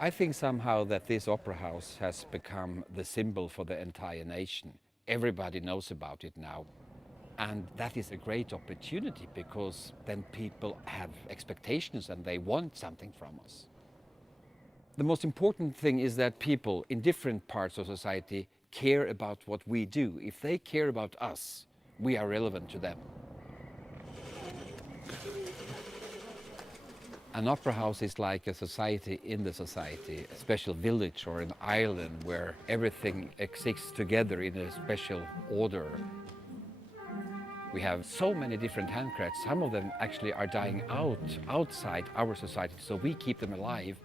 I think somehow that this opera house has become the symbol for the entire nation. Everybody knows about it now. And that is a great opportunity because then people have expectations and they want something from us. The most important thing is that people in different parts of society care about what we do. If they care about us, we are relevant to them. An opera house is like a society in the society, a special village or an island where everything exists together in a special order. We have so many different handcrafts. Some of them actually are dying out outside our society, so we keep them alive.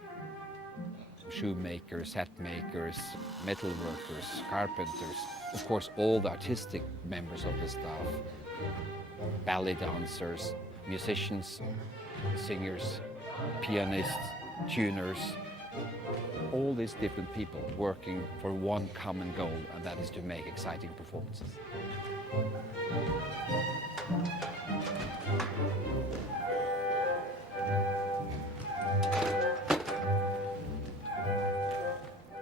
Shoemakers, hat makers, metal workers, carpenters, of course all the artistic members of the staff, ballet dancers, musicians, singers, pianists, tuners, all these different people working for one common goal, and that is to make exciting performances.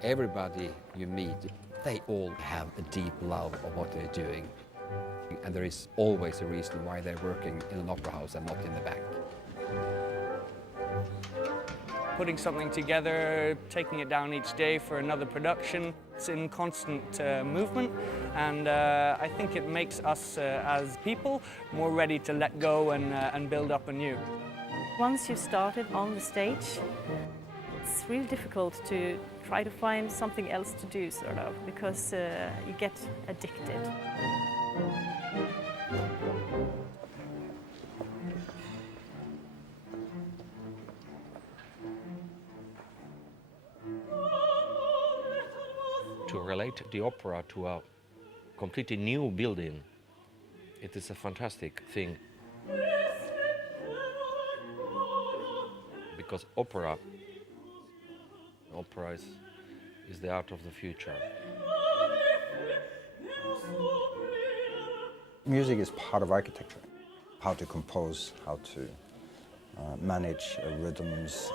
Everybody you meet, they all have a deep love of what they're doing. And there is always a reason why they're working in an opera house and not in the back. Putting something together, taking it down each day for another production, it's in constant movement, and I think it makes us as people more ready to let go and build up anew. Once you've started on the stage, it's really difficult to try to find something else to do, sort of, because you get addicted. To relate the opera to a completely new building, it is a fantastic thing. Because opera is the art of the future. Music is part of architecture. How to compose, how to manage rhythms.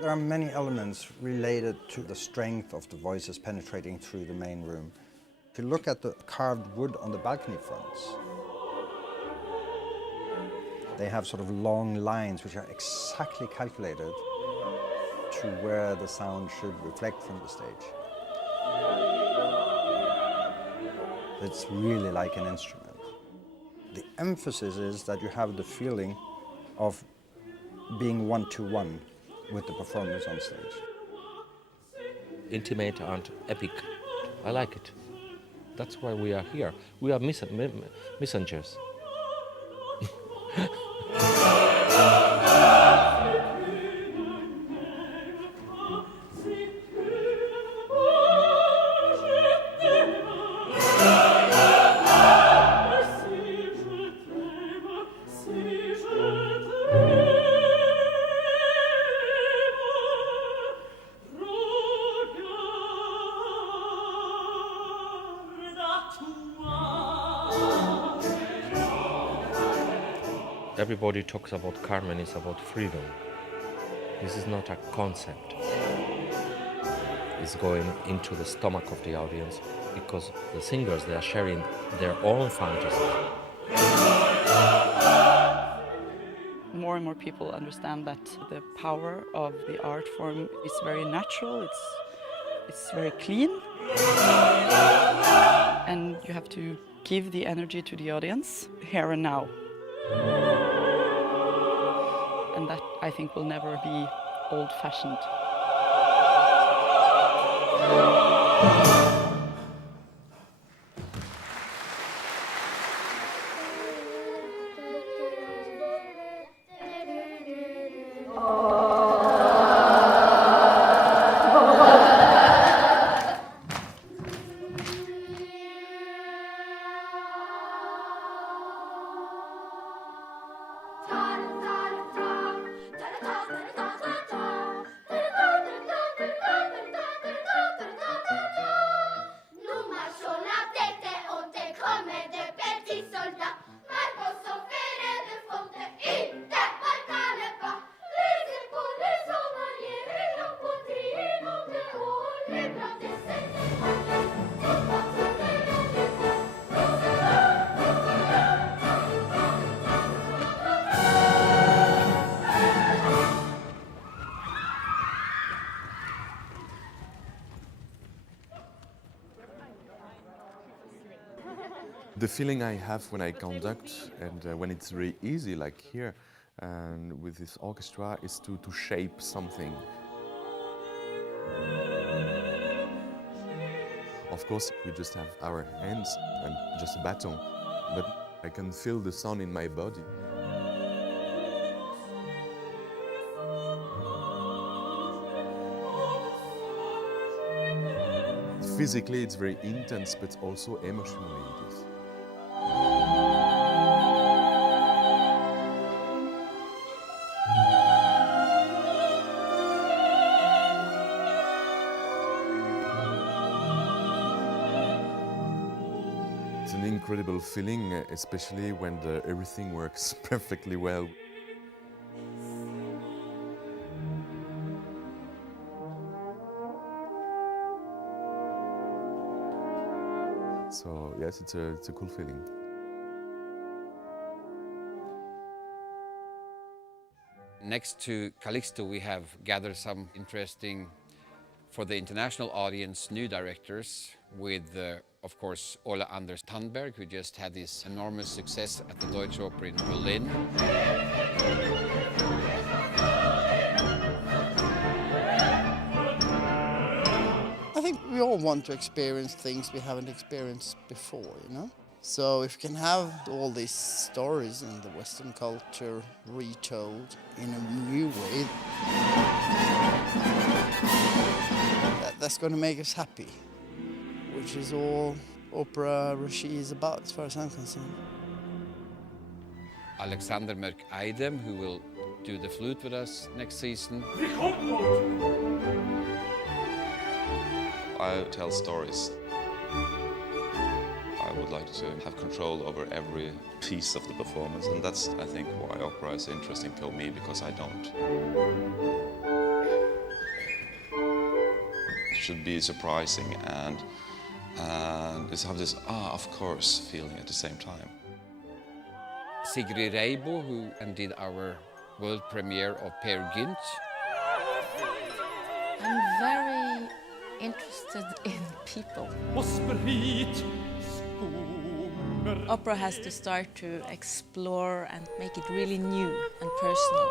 There are many elements related to the strength of the voices penetrating through the main room. If you look at the carved wood on the balcony fronts, they have sort of long lines which are exactly calculated to where the sound should reflect from the stage. It's really like an instrument. The emphasis is that you have the feeling of being one-to-one with the performers on stage. Intimate and epic. I like it. That's why we are here. We are messengers. Everybody talks about Carmen, it's about freedom. This is not a concept. It's going into the stomach of the audience because the singers, they are sharing their own fantasies. More and more people understand that the power of the art form is very natural, it's very clean. And you have to give the energy to the audience here and now. And that, I think, will never be old-fashioned. The feeling I have when I conduct and when it's very easy, like here, and with this orchestra, is to shape something. Of course, we just have our hands and just a baton, but I can feel the sound in my body. Physically, it's very intense, but also emotionally it is. It's an incredible feeling, especially when everything works perfectly well. So yes, it's a cool feeling. Next to Calixto, we have gathered some interesting, for the international audience, new directors with, of course, Ola Anders Tandberg, who just had this enormous success at the Deutsche Oper in Berlin. I think we all want to experience things we haven't experienced before, you know? So if you can have all these stories in the Western culture retold in a new way, that's going to make us happy, which is all opera regie is about, as far as I'm concerned. Alexander Mørk-Eidem, who will do the flute with us next season. I tell stories. I would like to have control over every piece of the performance, and that's, I think, why opera is interesting for me, because I don't. It should be surprising and just have this of course feeling at the same time. Sigrid Reibo, who did our world premiere of Peer Gynt. I'm very interested in people. Opera has to start to explore and make it really new and personal.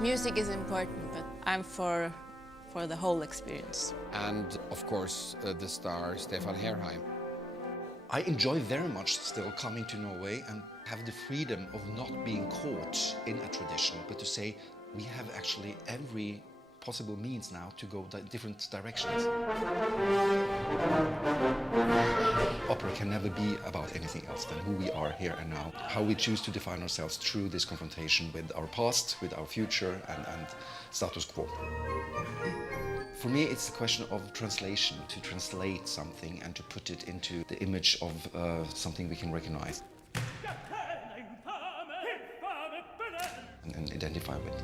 Music is important, but I'm for the whole experience. And, of course, the star Stefan Herheim. I enjoy very much still coming to Norway and have the freedom of not being caught in a tradition, but to say we have actually every possible means now to go different directions. Opera can never be about anything else than who we are here and now, how we choose to define ourselves through this confrontation with our past, with our future and status quo. For me, it's a question of translation, to translate something and to put it into the image of something we can recognize and identify with.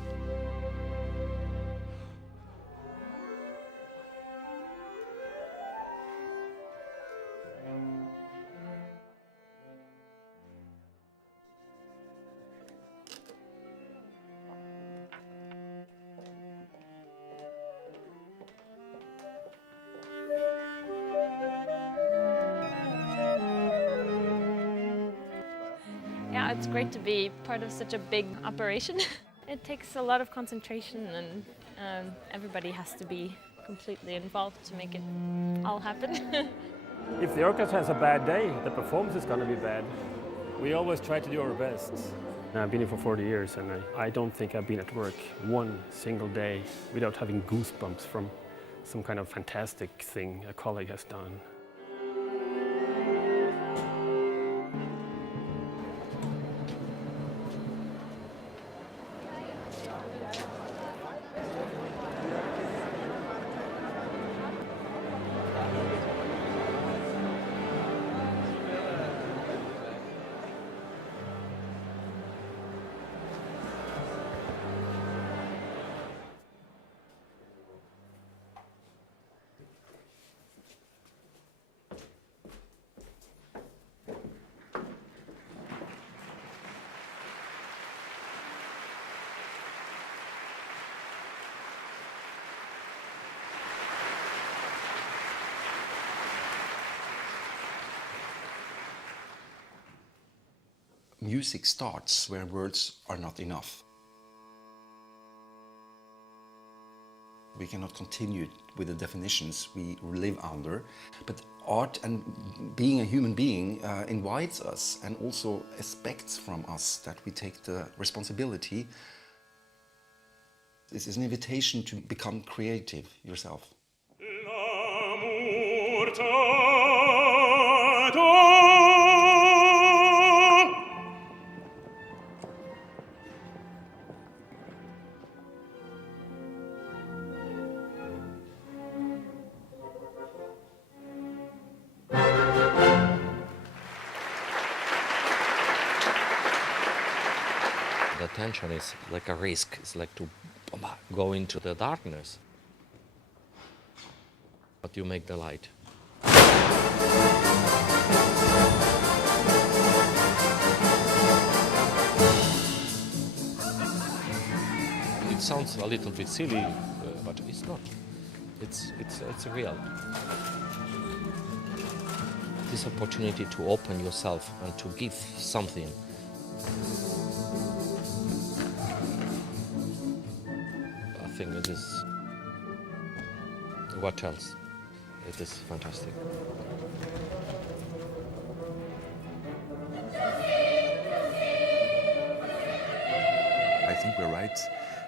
Yeah, it's great to be part of such a big operation. It takes a lot of concentration and everybody has to be completely involved to make it all happen. If the orchestra has a bad day, the performance is going to be bad. We always try to do our best. I've been here for 40 years and I don't think I've been at work one single day without having goosebumps from some kind of fantastic thing a colleague has done. music starts where words are not enough. We cannot continue with the definitions we live under, but art and being a human being invites us and also expects from us that we take the responsibility. This is an invitation to become creative yourself. The tension is like a risk. It's like to go into the darkness. But you make the light. It sounds a little bit silly, but it's not. It's real. This opportunity to open yourself and to give something. I think it is. What else? It is fantastic. I think we're right,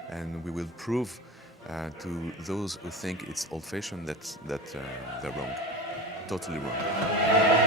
and we will prove to those who think it's old-fashioned that they're wrong, totally wrong.